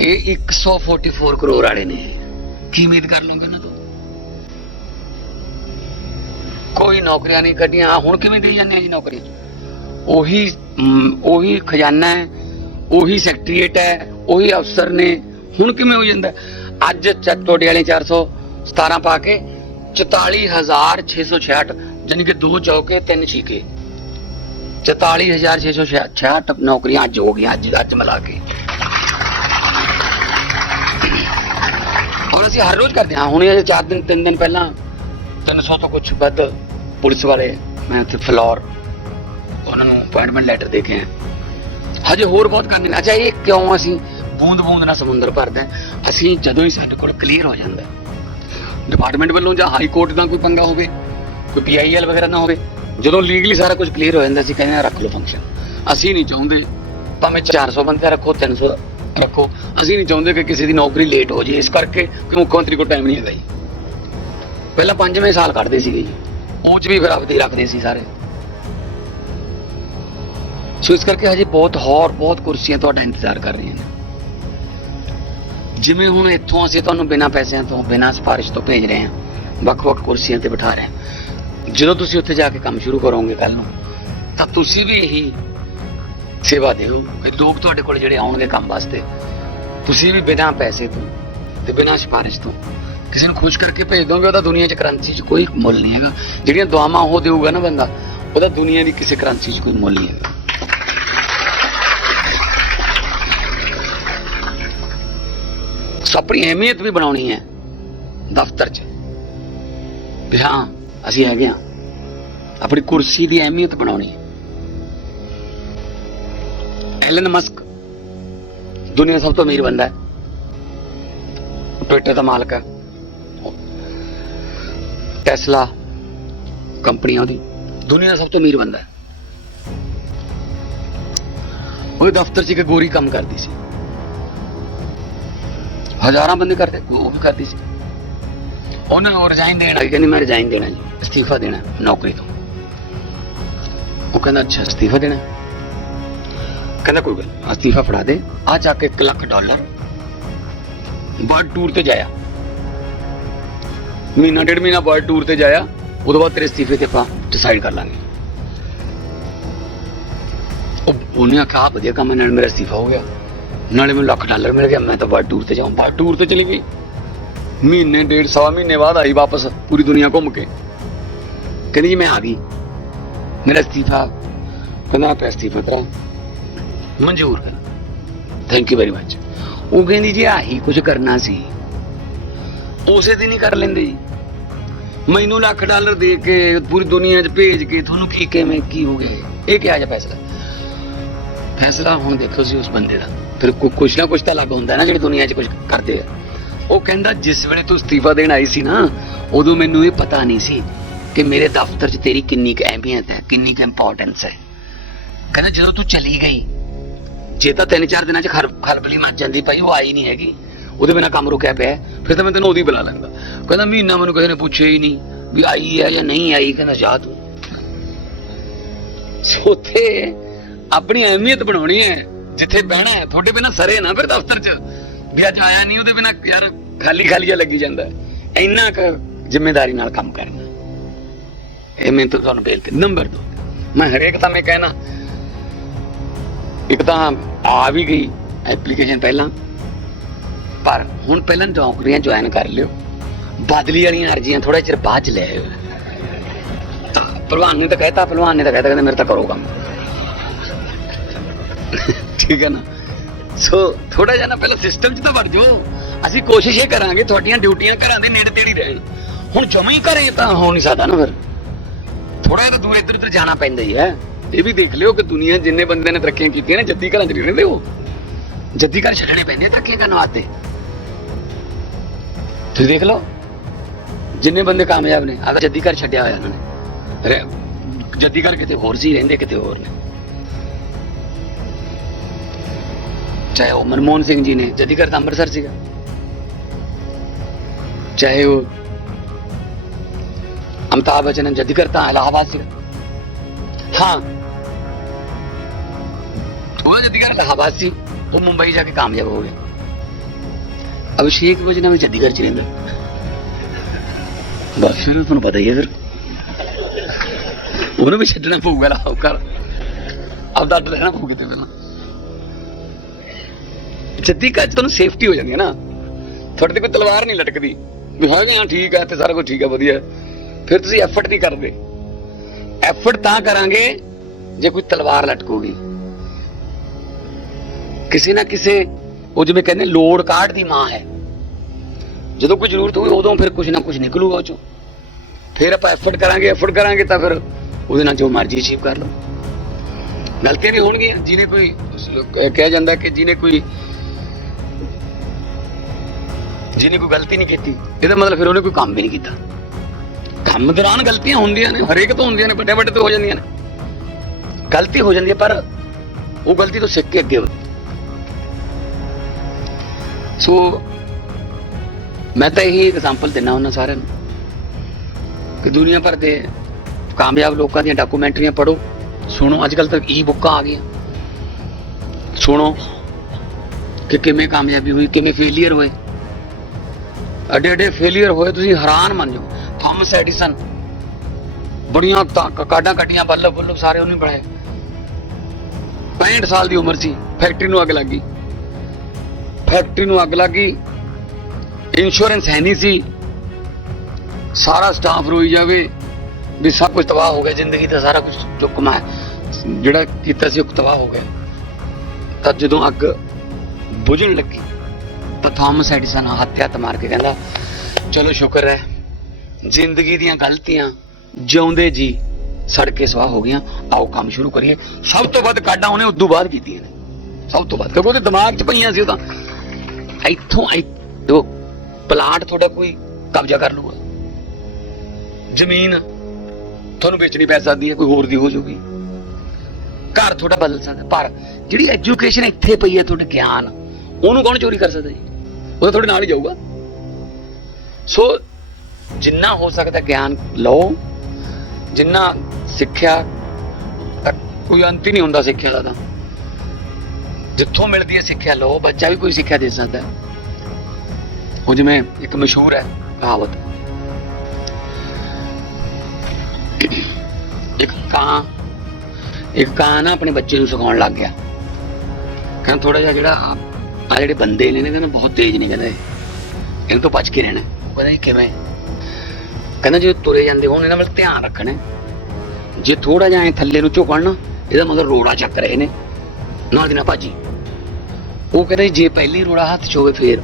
ਇਹ 144 ਕਰੋੜ ਵਾਲੇ ਨੇ। ਕੀ ਉਮੀਦ ਕਰ ਲਓਗੇ ਇਹਨਾਂ ਤੋਂ? ਕੋਈ ਨੌਕਰੀਆਂ ਨਹੀਂ ਕੱਢੀਆਂ। ਹੁਣ ਕਿਵੇਂ ਦੇਈ ਜਾਂਦੇ ਆ ਜੀ ਨੌਕਰੀ ਉਹੀ ਉਹੀ ਖਜ਼ਾਨਾ ਹੈ, ਉਹੀ ਸੈਕਟਰੀਏਟ ਹੈ, ਉਹੀ ਅਫਸਰ ਨੇ। ਹੁਣ ਕਿਵੇਂ ਹੋ ਜਾਂਦਾ? ਅੱਜ ਤੁਹਾਡੇ ਵਾਲੇ 417 ਪਾ ਕੇ 44666 ਯਾਨੀ ਕਿ ਦੋ ਚੌਕੇ, ਤਿੰਨ ਛੀਕੇ। 44666 ਨੌਕਰੀਆਂ ਅੱਜ ਹੋ ਗਈਆਂ, ਅੱਜ ਅੱਜ ਮਿਲਾ ਕੇ। ਅਸੀਂ ਹਰ ਰੋਜ਼ ਕਰਦੇ ਹਾਂ। ਹੁਣ ਇਹ ਚਾਰ ਦਿਨ, ਤਿੰਨ ਦਿਨ ਪਹਿਲਾਂ 300 ਤੋਂ ਕੁਝ ਵੱਧ ਪੁਲਿਸ ਵਾਲੇ ਮੈਂ ਉੱਥੇ ਫਲੋਰ ਉਹਨਾਂ ਨੂੰ ਅਪਾਇੰਟਮੈਂਟ ਲੈਟਰ ਦੇ ਕੇ ਆਇਆ। ਹਜੇ ਹੋਰ ਬਹੁਤ ਕਰਨੇ ਨੇ। ਅੱਛਾ, ਇਹ ਕਿਉਂ ਅਸੀਂ ਬੂੰਦ ਬੂੰਦ ਨਾਲ ਸਮੁੰਦਰ ਭਰਦੇ ਹਾਂ? ਅਸੀਂ ਜਦੋਂ ਹੀ ਸਾਡੇ ਕੋਲ ਕਲੀਅਰ ਹੋ ਜਾਂਦਾ ਡਿਪਾਰਟਮੈਂਟ ਵੱਲੋਂ ਜਾਂ ਹਾਈ ਕੋਰਟ ਦਾ ਕੋਈ ਪੰਗਾ ਹੋਵੇ, ਕੋਈ ਪੀਆਈਐਲ ਵਗੈਰਾ ਨਾ ਹੋਵੇ, ਜਦੋਂ ਲੀਗਲੀ ਸਾਰਾ ਕੁਝ ਕਲੀਅਰ ਹੋ ਜਾਂਦਾ, ਅਸੀਂ ਕਹਿੰਦੇ ਹਾਂ, ਰੱਖ ਲਓ ਫੰਕਸ਼ਨ ਅਸੀਂ ਨਹੀਂ ਚਾਹੁੰਦੇ, ਭਾਵੇਂ 400 ਬੰਦੇ ਰੱਖੋ 300 ਰੱਖੋ। ਅਸੀਂ ਨਹੀਂ ਚਾਹੁੰਦੇ ਕਿ ਕਿਸੇ ਦੀ ਨੌਕਰੀ ਲੇਟ ਹੋ ਜੇ। ਇਸ ਕਰਕੇ ਕਿ ਮੁੱਖ ਮੰਤਰੀ ਕੋਲ ਟਾਈਮ ਨਹੀਂ ਹੈਗਾ ਜੀ। ਪਹਿਲਾਂ ਪੰਜਵੇਂ ਸਾਲ ਕੱਢਦੇ ਸੀਗੇ ਜੀ। ਉਹ ਚ ਵੀ ਫਿਰ ਆਪਦੇ ਰੱਖਦੇ ਸੀ ਸਾਰੇ। ਸੋ ਇਸ ਕਰਕੇ ਹਜੇ ਬਹੁਤ ਹੋਰ, ਬਹੁਤ ਕੁਰਸੀਆਂ ਤੁਹਾਡਾ ਇੰਤਜ਼ਾਰ ਕਰ ਰਹੀਆਂ ਨੇ। ਜਿਵੇਂ ਹੁਣ ਇੱਥੋਂ ਅਸੀਂ ਤੁਹਾਨੂੰ ਬਿਨਾਂ ਪੈਸਿਆਂ ਤੋਂ, ਬਿਨਾਂ ਸਿਫਾਰਿਸ਼ ਤੋਂ ਭੇਜ ਰਹੇ ਹਾਂ, ਵੱਖ-ਵੱਖ ਕੁਰਸੀਆਂ ਤੇ ਬਿਠਾ ਰਹੇ ਹਾਂ। ਜਦੋਂ ਤੁਸੀਂ ਉੱਥੇ ਜਾ ਕੇ ਕੰਮ ਸ਼ੁਰੂ ਕਰੋਗੇ ਕੱਲ ਨੂੰ, ਤਾਂ ਤੁਸੀਂ ਵੀ ਇਹੀ ਸੇਵਾ ਦਿਓ ਇਹ ਲੋਕ ਤੁਹਾਡੇ ਕੋਲ ਜਿਹੜੇ ਆਉਣਗੇ ਕੰਮ ਵਾਸਤੇ, ਤੁਸੀਂ ਵੀ ਬਿਨਾਂ ਪੈਸੇ ਤੋਂ ਤੇ ਬਿਨਾਂ ਸਿਫਾਰਿਸ਼ ਤੋਂ ਕਿਸੇ ਨੂੰ ਖੁਸ਼ ਕਰਕੇ ਭੇਜ ਦੋਗੇ, ਉਹਦਾ ਦੁਨੀਆ 'ਚ ਕਰੰਸੀ 'ਚ ਕੋਈ ਮੁੱਲ ਨਹੀਂ ਹੈਗਾ। ਜਿਹੜੀਆਂ ਦੁਆਵਾਂ ਉਹ ਦੇਊਗਾ ਨਾ ਬੰਦਾ, ਉਹਦਾ ਦੁਨੀਆ ਦੀ ਕਿਸੇ ਕਰੰਸੀ 'ਚ ਕੋਈ ਮੁੱਲ ਨਹੀਂ ਹੈਗਾ। ਸੋ ਆਪਣੀ ਅਹਿਮੀਅਤ ਵੀ ਬਣਾਉਣੀ ਹੈ ਦਫ਼ਤਰ 'ਚ। ਵੀ ਹਾਂ, ਅਸੀਂ ਹੈਗੇ ਹਾਂ। ਆਪਣੀ ਕੁਰਸੀ ਦੀ ਅਹਿਮੀਅਤ ਬਣਾਉਣੀ ਹੈ। ਐਲਨ ਮਸਕ ਦੁਨੀਆ ਦਾ ਸਭ ਤੋਂ ਅਮੀਰ ਬੰਦਾ ਹੈ ਟਵਿੱਟਰ ਦਾ ਮਾਲਕ ਹੈ ਟੈਸਲਾ ਕੰਪਨੀਆਂ ਦੀ ਦੁਨੀਆ ਦਾ ਸਭ ਤੋਂ ਅਮੀਰ ਬੰਦਾ ਹੈ ਉਹਦੇ ਦਫ਼ਤਰ 'ਚ ਇੱਕ ਗੋਰੀ ਕੰਮ ਕਰਦੀ ਸੀ ਹਜ਼ਾਰਾਂ ਬੰਦੇ ਕਰਦੇ ਉਹ ਵੀ ਕਰਦੀ ਸੀ ਉਹਨੇ ਉਹ ਰਿਜ਼ਾਈਨ ਦੇਣਾ ਕਹਿੰਦੀ ਮੈਂ ਰਿਜ਼ਾਈਨ ਦੇਣਾ ਜੀ ਅਸਤੀਫਾ ਦੇਣਾ ਨੌਕਰੀ ਤੋਂ ਉਹ ਕਹਿੰਦਾ ਅੱਛਾ ਅਸਤੀਫਾ ਦੇਣਾ ਕਹਿੰਦਾ ਕੋਈ ਗੱਲ ਨੀ, ਅਸਤੀਫਾ ਫੜਾ ਦੇ ਆ ਜਾ ਕੇ 1 ਲੱਖ ਡਾਲਰ ਬਰਡ ਟੂਰ ਤੇ ਜਾਇਆ। ਮਹੀਨਾ ਡੇਢ ਮਹੀਨਾ ਬਰਡ ਟੂਰ ਤੇ ਜਾਇਆ ਉਦੋਂ ਬਾਅਦ ਤੇਰੇ ਅਸਤੀਫੇ ਤੇ ਆਪਾਂ ਡਿਸਾਈਡ ਕਰ ਲਾਂਗੇ। ਉਹ ਉਹਨੇ ਆਖਿਆ ਆਹ ਵਧੀਆ ਕੰਮ ਹੈ, ਨਾਲ ਮੇਰਾ ਅਸਤੀਫਾ ਹੋ ਗਿਆ। ਨਾਲੇ ਮੈਨੂੰ ਲੱਖ ਡਾਲਰ ਮਿਲ ਗਿਆ ਮੈਂ ਤਾਂ ਬਰਡ ਟੂਰ ਤੇ ਜਾਉਂ ਬਰਡ ਟੂਰ ਤੇ ਚਲੀ ਗਈ। ਮਹੀਨੇ ਡੇਢ ਸਵਾ ਮਹੀਨੇ ਬਾਅਦ ਆਈ ਵਾਪਸ ਪੂਰੀ ਦੁਨੀਆ ਘੁੰਮ ਕੇ। ਕਹਿੰਦੀ ਜੀ ਮੈਂ ਆ ਗਈ। ਮੇਰਾ ਅਸਤੀਫਾ ਕਹਿੰਦਾ ਮੈਂ ਅਸਤੀਫਾ ਕਰਾਂ ਮਨਜ਼ੂਰ ਕਰ ਥੈਂਕ ਯੂ ਵੈਰੀ ਮੱਚ ਉਹ ਕਹਿੰਦੀ ਜੀ ਆਹੀ ਕੁਝ ਕਰਨਾ ਸੀ ਉਸੇ ਦਿਨ ਹੀ ਕਰ ਲੈਂਦੇ ਜੀ ਮੈਨੂੰ ਲੱਖ ਡਾਲਰ ਦੇ ਕੇ ਪੂਰੀ ਦੁਨੀਆ 'ਚ ਭੇਜ ਕੇ ਤੁਹਾਨੂੰ ਕੀ ਕਿਵੇਂ ਕੀ ਹੋ ਗਿਆ ਇਹ? ਕਿਹਾ ਜਾ ਫੈਸਲਾ ਫੈਸਲਾ ਹੁਣ ਦੇਖੋ ਸੀ ਉਸ ਬੰਦੇ ਦਾ ਫਿਰ ਕੁਛ ਨਾ ਕੁਛ ਤਾਂ ਲੱਗ ਹੁੰਦਾ ਨਾ ਜਿਹੜੀ ਦੁਨੀਆ 'ਚ ਕੁਝ ਕਰਦੇ ਆ ਉਹ ਕਹਿੰਦਾ ਜਿਸ ਵੇਲੇ ਤੂੰ ਅਸਤੀਫਾ ਦੇਣ ਆਈ ਸੀ ਨਾ ਉਦੋਂ ਮੈਨੂੰ ਇਹ ਪਤਾ ਨਹੀਂ ਸੀ ਕਿ ਮੇਰੇ ਦਫ਼ਤਰ 'ਚ ਤੇਰੀ ਕਿੰਨੀ ਕੁ ਅਹਿਮੀਅਤ ਹੈ ਕਿੰਨੀ ਕੁ ਇੰਪੋਰਟੈਂਸ ਹੈ ਕਹਿੰਦਾ ਜਦੋਂ ਤੂੰ ਚਲੀ ਗਈ ਜੇ ਤਾਂ ਤਿੰਨ ਚਾਰ ਦਿਨਾਂ 'ਚ ਖਲਬਲੀ ਮੱਚ ਜਾਂਦੀ ਭਾਈ, ਉਹ ਆਈ ਨਹੀਂ ਹੈਗੀ। ਉਹਦੇ ਬਿਨਾ ਕੰਮ ਰੁਕਿਆ ਪਿਆ ਫਿਰ ਤਾਂ ਮੈਂ ਤੈਨੂੰ ਉਹਦੀ ਬੁਲਾ ਲੈਂਦਾ। ਕਹਿੰਦਾ, ਮਹੀਨਾ ਮੈਨੂੰ ਕਿਸੇ ਨੇ ਪੁੱਛਿਆ ਹੀ ਨਹੀਂ ਵੀ ਆਈ ਹੈ ਜਾਂ ਨਹੀਂ ਆਈ, ਕਹਿੰਦਾ, ਜਾ ਤੂੰ। ਸੋਥੇ ਆਪਣੀ ਅਹਿਮੀਅਤ ਬਣਾਉਣੀ ਹੈ। ਜਿੱਥੇ ਬਹਿਣਾ ਹੈ, ਤੁਹਾਡੇ ਬਿਨਾ ਸਰੇ ਨਾ ਫਿਰ ਦਫ਼ਤਰ 'ਚ। ਵੀ ਅੱਜ ਆਇਆ ਨਹੀਂ, ਉਹਦੇ ਬਿਨਾ ਯਾਰ ਖਾਲੀ ਖਾਲੀ ਜਿਹਾ ਲੱਗੀ ਜਾਂਦਾ ਇੰਨਾ ਕੁ ਜ਼ਿੰਮੇਵਾਰੀ ਨਾਲ ਕੰਮ ਕਰਨਾ ਇਹ ਮੈਂ ਤੁਹਾਨੂੰ ਬੇਨਤੀ ਨੰਬਰ ਦੋ। ਮੈਂ ਹਰੇਕ ਤਾਂ ਮੈਂ ਕਹਿਣਾ ਇੱਕ ਤਾਂ ਆ ਵੀ ਗਈ ਐਪਲੀਕੇਸ਼ਨ ਪਹਿਲਾਂ, ਪਰ ਹੁਣ ਪਹਿਲਾਂ ਨੌਕਰੀਆਂ ਜੁਆਇਨ ਕਰ ਲਿਓ। ਬਦਲੀ ਵਾਲੀਆਂ ਅਰਜ਼ੀਆਂ ਥੋੜਾ ਚਿਰ ਬਾਅਦ ਚ ਲੈ ਆਇਓ। ਤਾਂ ਨੇ ਤਾਂ ਕਹਿਤਾ, ਭਲਵਾਨ ਨੇ ਤਾਂ ਕਹਿਤਾ, ਕਹਿੰਦਾ ਮੇਰੇ ਤਾਂ ਕਰੋ ਕੰਮ। ਠੀਕ ਹੈ ਨਾ? ਸੋ ਥੋੜਾ ਜਿਹਾ ਨਾ ਪਹਿਲਾਂ ਸਿਸਟਮ 'ਚ ਤਾਂ ਵੜ ਜਾਓ। ਅਸੀਂ ਕੋਸ਼ਿਸ਼ ਇਹ ਕਰਾਂਗੇ, ਤੁਹਾਡੀਆਂ ਡਿਊਟੀਆਂ ਘਰਾਂ ਦੇ ਨੇੜੇ ਤੇੜੀ ਰਹੇ ਹੁਣ ਜਮਾ ਹੀ ਘਰੇ ਤਾਂ ਹੋ ਨਹੀਂ ਸਕਦਾ ਨਾ ਫਿਰ। ਥੋੜਾ ਜਿਹਾ ਤਾਂ ਦੂਰ ਇੱਧਰ ਉੱਧਰ ਜਾਣਾ ਪੈਂਦਾ ਹੀ ਹੈ। ਇਹ ਵੀ ਦੇਖ ਲਿਓ ਕਿ ਦੁਨੀਆ ਜਿੰਨੇ ਬੰਦੇ ਨੇ ਤਰੱਕੀਆਂ ਕੀਤੀਆਂ ਨੇ, ਜੱਦੀ ਘਰਾਂ 'ਚ ਨਹੀਂ ਰਹਿੰਦੇ ਉਹ। ਜੱਦੀ ਘਰ ਛੱਡਣੇ ਪੈਂਦੇ ਤਰੱਕੀਆਂ ਕਰਨ ਵਾਸਤੇ। ਤੁਸੀਂ ਦੇਖ ਲਓ, ਜਿੰਨੇ ਬੰਦੇ ਕਾਮਯਾਬ ਨੇ, ਆਹ ਜੱਦੀ ਘਰ ਛੱਡਿਆ ਹੋਇਆ ਉਹਨਾਂ ਨੇ। ਜੱਦੀ ਘਰ ਕਿਤੇ ਹੋਰ ਸੀ, ਰਹਿੰਦੇ ਕਿਤੇ ਹੋਰ ਨੇ। ਚਾਹੇ ਉਹ ਮਨਮੋਹਨ ਸਿੰਘ ਜੀ ਨੇ, ਜੱਦੀ ਘਰ ਤਾਂ ਅੰਮ੍ਰਿਤਸਰ ਸੀਗਾ। ਚਾਹੇ ਉਹ ਅਮਿਤਾਭ ਬੱਚਨ ਨੇ ਜੱਦੀ ਘਰ ਤਾਂ ਇਲਾਹਾਬਾਦ ਸੀਗਾ। ਹਾਂ ਉਹ ਜੱਦੀ ਘਰ ਇਲਾਹਾਬਾਦ ਸੀ ਉਹ ਮੁੰਬਈ ਜਾ ਕੇ ਕਾਮਯਾਬ ਹੋ ਗਏ। ਅਭਿਸ਼ੇਕ ਵਜਨਾ ਵਿੱਚ ਜੱਦੀ ਘਰ ਚ ਰਹਿੰਦਾ। ਬਸ ਫਿਰ ਤੁਹਾਨੂੰ ਪਤਾ ਹੀ ਹੈ ਫਿਰ। ਉਹਨੂੰ ਵੀ ਛੱਡਣਾ ਪਊਗਾ ਨਾ ਕਰ ਆਪਦਾ ਅੱਡ ਰਹਿਣਾ ਪਊ ਕਿਤੇ ਪਹਿਲਾਂ। ਜੱਦੀ ਘਰ ਚ ਤੁਹਾਨੂੰ ਸੇਫਟੀ ਹੋ ਜਾਂਦੀ ਹੈ ਨਾ। ਤੁਹਾਡੇ ਤੇ ਕੋਈ ਤਲਵਾਰ ਨਹੀਂ ਲਟਕਦੀ। ਵੀ ਹਾਂ ਹਾਂ ਠੀਕ ਹੈ ਤੇ ਸਾਰਾ ਕੁਝ ਠੀਕ ਹੈ ਵਧੀਆ। ਫਿਰ ਤੁਸੀਂ ਐਫਰਟ ਨਹੀਂ ਕਰਦੇ। ਐਫਰਟ ਤਾਂ ਕਰਾਂਗੇ, ਜੇ ਕੋਈ ਤਲਵਾਰ ਲਟਕੂਗੀ। ਕਿਸੇ ਨਾ ਕਿਸੇ, ਉਹ ਜਿਵੇਂ ਕਹਿੰਦੇ ਲੋੜ ਕਾਰਡ ਦੀ ਮਾਂ ਹੈ। ਜਦੋਂ ਕੋਈ ਜ਼ਰੂਰਤ ਹੋਵੇ ਉਦੋਂ ਫਿਰ ਕੁਝ ਨਾ ਕੁਝ ਨਿਕਲੂਗਾ ਉਹ ਚੋਂ। ਫਿਰ ਆਪਾਂ ਐਫਰਟ ਕਰਾਂਗੇ ਐਫਰਟ ਕਰਾਂਗੇ ਤਾਂ ਫਿਰ ਉਹਦੇ ਨਾਲ ਜੋ ਮਰਜ਼ੀ ਅਚੀਵ ਕਰ ਲਓ। ਗਲਤੀਆਂ ਵੀ ਹੋਣਗੀਆਂ। ਜਿਹਨੇ ਕੋਈ ਕਿਹਾ ਜਾਂਦਾ ਕਿ ਜਿਹਨੇ ਕੋਈ ਜਿਹਨੇ ਕੋਈ ਗਲਤੀ ਨਹੀਂ ਕੀਤੀ, ਇਹਦਾ ਮਤਲਬ ਫਿਰ ਉਹਨੇ ਕੋਈ ਕੰਮ ਵੀ ਨਹੀਂ ਕੀਤਾ। ਕੰਮ ਦੌਰਾਨ ਗਲਤੀਆਂ ਹੁੰਦੀਆਂ ਨੇ, ਹਰੇਕ ਤੋਂ ਹੁੰਦੀਆਂ ਨੇ, ਵੱਡੇ ਵੱਡੇ ਤੋਂ ਹੋ ਜਾਂਦੀਆਂ ਨੇ। ਗਲਤੀ ਹੋ ਜਾਂਦੀ ਹੈ, ਪਰ ਉਹ ਗਲਤੀ ਤੋਂ ਸਿੱਖ ਕੇ ਅੱਗੇ ਸੋ ਮੈਂ ਤਾਂ ਇਹੀ ਐਗਜ਼ਾਮਪਲ ਦਿੰਦਾ ਉਹਨਾਂ ਸਾਰਿਆਂ ਨੂੰ ਕਿ ਦੁਨੀਆ ਭਰ ਦੇ ਕਾਮਯਾਬ ਲੋਕਾਂ ਦੀਆਂ ਡਾਕੂਮੈਂਟਰੀਆਂ ਪੜੋ ਸੁਣੋ। ਅੱਜ ਕੱਲ ਤਾਂ ਈ ਬੁੱਕਾਂ ਆ ਗਈਆਂ। ਸੁਣੋ ਕਿ ਕਿਵੇਂ ਕਾਮਯਾਬੀ ਹੋਈ, ਕਿਵੇਂ ਫੇਲਿਅਰ ਹੋਏ। ਅੱਡੇ ਅੱਡੇ ਫੇਲਿਅਰ ਹੋਏ, ਤੁਸੀਂ ਹੈਰਾਨ ਮੰਨ ਜਾਓ। ਥਾਮਸ ਐਡੀਸਨ ਬੜੀਆਂ ਤਾਂ ਕ- ਕਾਢਾਂ ਕੱਢੀਆਂ ਬੱਲਬ ਬੱਲਬ ਸਾਰੇ ਉਹਨੇ ਬਣਾਏ। 65 ਸਾਲ ਦੀ ਉਮਰ ਸੀ, ਫੈਕਟਰੀ ਨੂੰ ਅੱਗ ਲੱਗ ਗਈ। ਫੈਕਟਰੀ ਨੂੰ ਅੱਗ ਲੱਗ ਗਈ। ਇੰਸ਼ੋਰੈਂਸ ਹੈ ਨਹੀਂ ਸੀ। ਸਾਰਾ ਸਟਾਫ ਰੋਈ ਜਾਵੇ ਵੀ ਸਭ ਕੁਝ ਤਬਾਹ ਹੋ ਗਿਆ, ਜ਼ਿੰਦਗੀ ਦਾ ਸਾਰਾ ਕੁਝ ਜੋ ਕਮਾਇਆ ਜਿਹੜਾ ਕੀਤਾ ਸੀ ਉਹ ਤਬਾਹ ਹੋ ਗਿਆ। ਤਾਂ ਜਦੋਂ ਅੱਗ ਬੁਝਣ ਲੱਗੀ, ਤਾਂ ਥਾਮਸ ਐਡੀਸਨ ਹੱਥ ਹੱਥ ਮਾਰ ਕੇ ਕਹਿੰਦਾ, ਚਲੋ ਸ਼ੁਕਰ ਹੈ, ਜ਼ਿੰਦਗੀ ਦੀਆਂ ਗਲਤੀਆਂ ਜਿਉਂਦੇ ਜੀ ਸੜ ਕੇ ਸਵਾਹ ਹੋ ਗਈਆਂ, ਆਓ ਕੰਮ ਸ਼ੁਰੂ ਕਰੀਏ। ਸਭ ਤੋਂ ਵੱਧ ਕਾਢਾਂ ਉਹਨੇ ਉਦੋਂ ਬਾਅਦ ਕੀਤੀਆਂ ਨੇ। ਸਭ ਤੋਂ ਵੱਧ। ਕਿਉਂਕਿ ਉਹਦੇ ਦਿਮਾਗ 'ਚ ਪਈਆਂ ਸੀ ਉਹ ਤਾਂ। ਇੱਥੋਂ ਇ- ਦੇਖੋ, ਪਲਾਟ ਤੁਹਾਡਾ ਕੋਈ ਕਬਜ਼ਾ ਕਰ ਲੂਗਾ ਜ਼ਮੀਨ ਤੁਹਾਨੂੰ ਵੇਚਣੀ ਪੈ ਸਕਦੀ ਹੈ, ਕੋਈ ਹੋਰ ਦੀ ਹੋ ਜਾਊਗੀ। ਘਰ ਤੁਹਾਡਾ ਬਦਲ ਸਕਦਾ, ਪਰ ਜਿਹੜੀ ਐਜੂਕੇਸ਼ਨ ਇੱਥੇ ਪਈ ਹੈ ਤੁਹਾਡੇ ਗਿਆਨ, ਉਹਨੂੰ ਕੌਣ ਚੋਰੀ ਕਰ ਸਕਦਾ ਜੀ? ਉਹ ਤਾਂ ਤੁਹਾਡੇ ਨਾਲ ਹੀ ਜਾਊਗਾ। ਸੋ ਜਿੰਨਾ ਹੋ ਸਕਦਾ ਗਿਆਨ ਲਓ, ਜਿੰਨਾ ਸਿੱਖਿਆ ਕੋਈ ਅੰਤ ਹੀ ਨਹੀਂ ਹੁੰਦਾ ਸਿੱਖਿਆ ਦਾ ਤਾਂ। ਜਿੱਥੋਂ ਮਿਲਦੀ ਹੈ ਸਿੱਖਿਆ ਲਓ, ਬੱਚਾ ਵੀ ਕੋਈ ਸਿੱਖਿਆ ਦੇ ਸਕਦਾ ਹੈ। ਉਹ ਜਿਵੇਂ ਇੱਕ ਮਸ਼ਹੂਰ ਹੈ, ਕਹਾਵਤ। ਇੱਕ ਕਾਂ ਇੱਕ ਕਾਂ ਨਾ ਆਪਣੇ ਬੱਚੇ ਨੂੰ ਸਿਖਾਉਣ ਲੱਗ ਗਿਆ। ਕਹਿੰਦਾ ਥੋੜਾ ਜਿਹਾ ਜਿਹੜਾ ਆ ਜਿਹੜੇ ਬੰਦੇ ਨੇ ਨਾ, ਕਹਿੰਦਾ ਬਹੁਤ ਤੇਜ਼ ਨੇ, ਕਹਿੰਦਾ ਇਹਨਾਂ ਤੋਂ ਬਚ ਕੇ ਰਹਿਣਾ ਕਹਿੰਦਾ ਇਹ ਕਿਵੇਂ। ਕਹਿੰਦਾ ਜੇ ਤੁਰੇ ਜਾਂਦੇ ਹੋਣ, ਇਹਨਾਂ ਵੱਲ ਧਿਆਨ ਰੱਖਣਾ ਜੇ ਥੋੜਾ ਜਿਹਾ ਐ ਥੱਲੇ ਨੂੰ ਝੁਕਣ ਨਾ, ਇਹਦਾ ਮਤਲਬ ਰੋੜਾ ਚੱਕ ਰਹੇ ਨੇ। ਨਾਲ ਦੀ ਨਾ ਭਾਜੀ ਉਹ ਕਹਿੰਦਾ ਜੇ ਪਹਿਲੀ ਰੋੜਾ ਹੱਥ 'ਚ ਹੋਵੇ ਫੇਰ।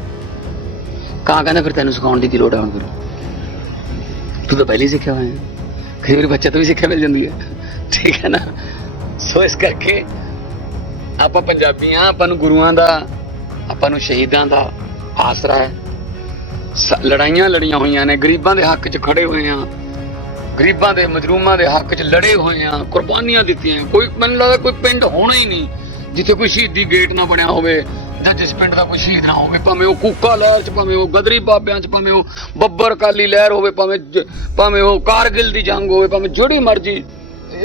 ਕਾਂ ਕਹਿੰਦਾ ਫਿਰ ਤੈਨੂੰ ਸਿਖਾਉਣ ਦੀ ਕੀ ਲੋੜ ਹੈ ਹੁਣ ਫਿਰ? ਤੂੰ ਤਾਂ ਪਹਿਲੀ ਸਿੱਖਿਆ ਹੋਇਆ। ਹੈ ਕਈ ਵਾਰੀ ਬੱਚਾ ਤੋਂ ਵੀ ਸਿੱਖਿਆ ਮਿਲ ਜਾਂਦੀ ਹੈ। ਠੀਕ ਹੈ ਨਾ? ਸੋ ਇਸ ਕਰਕੇ ਆਪਾਂ ਪੰਜਾਬੀਆਂ ਆਪਾਂ ਨੂੰ ਗੁਰੂਆਂ ਦਾ, ਆਪਾਂ ਨੂੰ ਸ਼ਹੀਦਾਂ ਦਾ ਆਸਰਾ ਹੈ। ਸ- ਲੜਾਈਆਂ ਲੜੀਆਂ ਹੋਈਆਂ ਨੇ, ਗਰੀਬਾਂ ਦੇ ਹੱਕ 'ਚ ਖੜੇ ਹੋਏ ਆ ਗਰੀਬਾਂ ਦੇ ਮਜਰੂਮਾਂ ਦੇ ਹੱਕ 'ਚ ਲੜੇ ਹੋਏ ਆ ਕੁਰਬਾਨੀਆਂ ਦਿੱਤੀਆਂ। ਕੋਈ, ਮੈਨੂੰ ਲੱਗਦਾ ਕੋਈ ਪਿੰਡ ਹੋਣਾ ਹੀ ਨਹੀਂ। ਜਿੱਥੇ ਕੋਈ ਸ਼ਹੀਦੀ ਗੇਟ ਨਾ ਬਣਿਆ ਹੋਵੇ ਜਾਂ ਜਿਸ ਪਿੰਡ ਦਾ ਕੋਈ ਸ਼ਹੀਦ ਨਾ ਹੋਵੇ, ਭਾਵੇਂ ਉਹ ਕੂਕਾ ਲਹਿਰ 'ਚ, ਭਾਵੇਂ ਉਹ ਗਦਰੀ ਬਾਬਿਆਂ 'ਚ, ਭਾਵੇਂ ਉਹ ਬੱਬਰ ਕਾਲੀ ਲਹਿਰ ਹੋਵੇ, ਭਾਵੇਂ ਭਾਵੇਂ ਉਹ ਕਾਰਗਿਲ ਦੀ ਜੰਗ ਹੋਵੇ, ਭਾਵੇਂ ਜਿਹੜੀ ਮਰਜ਼ੀ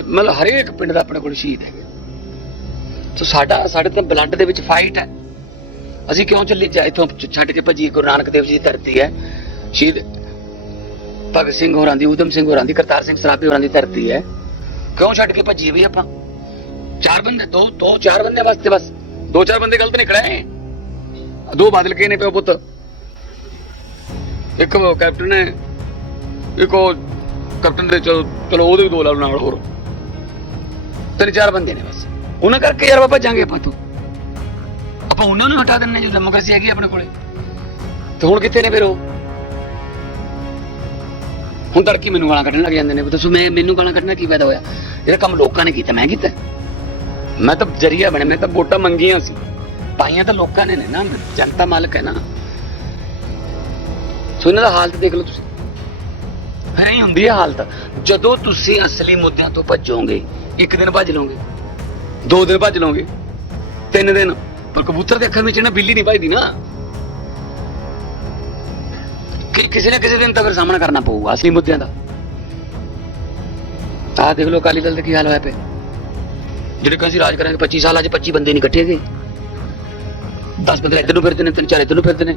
ਮਤਲਬ ਹਰੇਕ ਪਿੰਡ ਦਾ ਆਪਣੇ ਕੋਲ ਸ਼ਹੀਦ ਹੈਗਾ। ਸੋ ਸਾਡਾ, ਸਾਡੇ ਤਾਂ ਬਲੱਡ ਦੇ ਵਿੱਚ ਫਾਈਟ ਹੈ। ਅਸੀਂ ਕਿਉਂ ਚੱਲੇ ਜਾ, ਇਥੋਂ ਛੱਡ ਕੇ ਭੱਜੀ, ਗੁਰੂ ਨਾਨਕ ਦੇਵ ਜੀ ਦੀ ਧਰਤੀ ਹੈ। ਸ਼ਹੀਦ ਭਗਤ ਸਿੰਘ ਹੋਰਾਂ ਦੀ, ਊਧਮ ਸਿੰਘ ਹੋਰਾਂ ਦੀ, ਕਰਤਾਰ ਸਿੰਘ ਸਰਾਭੇ ਹੋਰਾਂ ਦੀ ਧਰਤੀ ਹੈ। ਕਿਉਂ ਛੱਡ ਕੇ ਭੱਜੀ ਵੀ ਆਪਾਂ? ਚਾਰ ਬੰਦੇ ਦੋ ਦੋ ਚਾਰ ਬੰਦੇ ਵਾਸਤੇ ਬਸ ਦੋ ਚਾਰ ਬੰਦੇ ਗਲਤ ਨਿਕਲੇ ਦੋ ਬਦਲ ਕੇ ਨੇ ਪਿਓ ਪੁੱਤ ਇੱਕ ਕੈਪਟਨ ਹੈ ਇੱਕ ਉਹ ਕੈਪਟਨ ਦੇ ਚਲੋ ਉਹਦੇ ਵੀ ਦੋ ਲਾ ਨਾਲ ਹੋਰ ਤਿੰਨ ਚਾਰ ਬੰਦੇ ਨੇ ਬਸ ਉਹਨਾਂ ਕਰਕੇ ਯਾਰ ਬਾਬਾ ਜਾਂਗੇ ਆਪਾਂ ਤੂੰ ਆਪਾਂ ਉਹਨਾਂ ਨੂੰ ਹਟਾ ਦਿੰਨੇ ਜੋ ਡੈਮੋਕ੍ਰੇਸੀ ਹੈਗੀ ਆਪਣੇ ਕੋਲੇ ਤੇ ਹੁਣ ਕਿੱਥੇ ਨੇ ਫਿਰ ਉਹ ਹੁਣ ਤੜਕੀ ਮੈਨੂੰ ਗਾਲਾਂ ਕੱਢਣ ਲੱਗ ਜਾਂਦੇ ਨੇ ਦੱਸੋ ਮੈਂ ਮੈਨੂੰ ਗਾਲਾਂ ਕੱਢਣਾ ਕੀ ਫਾਇਦਾ ਹੋਇਆ ਜਿਹੜਾ ਕੰਮ ਲੋਕਾਂ ਨੇ ਕੀਤਾ ਮੈਂ ਕੀਤਾ ਮੈਂ ਤਾਂ ਜਰੀਆ ਬਣਿਆ, ਮੈਂ ਤਾਂ ਵੋਟਾਂ ਮੰਗੀਆਂ ਸੀ। ਪਾਈਆਂ ਤਾਂ ਲੋਕਾਂ ਨੇ ਨੇ ਨਾ, ਜਨਤਾ ਮਾਲਕ ਹੈ ਨਾ। ਸੋ ਇਹਨਾਂ ਦਾ ਹਾਲਤ ਦੇਖ ਲਓ ਤੁਸੀਂ। ਹੈ ਹੁੰਦੀ ਹੈ ਹਾਲਤ। ਜਦੋਂ ਤੁਸੀਂ ਅਸਲੀ ਮੁੱਦਿਆਂ ਤੋਂ ਭੱਜੋਗੇ, ਇੱਕ ਦਿਨ ਭੱਜ ਲਓਗੇ, ਦੋ ਦਿਨ ਭੱਜ ਲਓਗੇ, ਤਿੰਨ ਦਿਨ। ਪਰ ਕਬੂਤਰ ਦੇ ਅੱਖਾਂ ਵਿੱਚ ਨਾ ਬਿੱਲੀ ਨਹੀਂ ਭੱਜਦੀ ਨਾ। ਕਿ ਕਿਸੇ ਨਾ ਕਿਸੇ ਦਿਨ ਤਾਂ ਫਿਰ ਸਾਹਮਣਾ ਕਰਨਾ ਪਊਗਾ ਅਸਲੀ ਮੁੱਦਿਆਂ ਦਾ। ਆਹ ਦੇਖ ਲਓ ਅਕਾਲੀ ਦਲ ਦਾ ਕੀ ਹਾਲ ਹੋਇਆ ਪਿਆ। ਜਿਹੜੇ ਕਹਿੰਦੇ ਰਾਜ ਕਰਾਂਗੇ 25 ਸਾਲਾਂ 'ਚ 25 ਬੰਦੇ ਨਹੀਂ ਇਕੱਠੇ ਗਏ 10 ਬੰਦੇ ਇੱਧਰ ਨੂੰ ਫਿਰਦੇ ਨੇ, ਤਿੰਨ ਚਾਰ ਇੱਧਰ ਨੂੰ ਫਿਰਦੇ ਨੇ।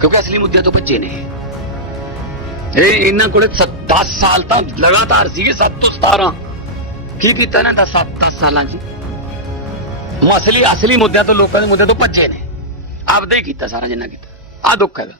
ਕਿਉਂਕਿ ਅਸਲੀ ਮੁੱਦਿਆਂ ਤੋਂ ਭੱਜੇ ਨੇ ਇਹ। ਇਹਨਾਂ ਕੋਲ 10 ਸਾਲ ਤਾਂ ਲਗਾਤਾਰ ਸੀਗੇ 7 ਤੋਂ 17 ਕੀ ਕੀਤਾ ਨਾ? 10 10 ਸਾਲਾਂ 'ਚ। ਉਹ ਅਸਲੀ ਅਸਲੀ ਮੁੱਦਿਆਂ ਤੋਂ, ਲੋਕਾਂ ਦੇ ਮੁੱਦਿਆਂ ਤੋਂ ਭੱਜੇ ਨੇ। ਆਪਦੇ ਹੀ ਕੀਤਾ ਸਾਰਾ ਜਿੰਨਾ ਕੀਤਾ। ਆ ਦੁੱਖ ਹੈਗਾ।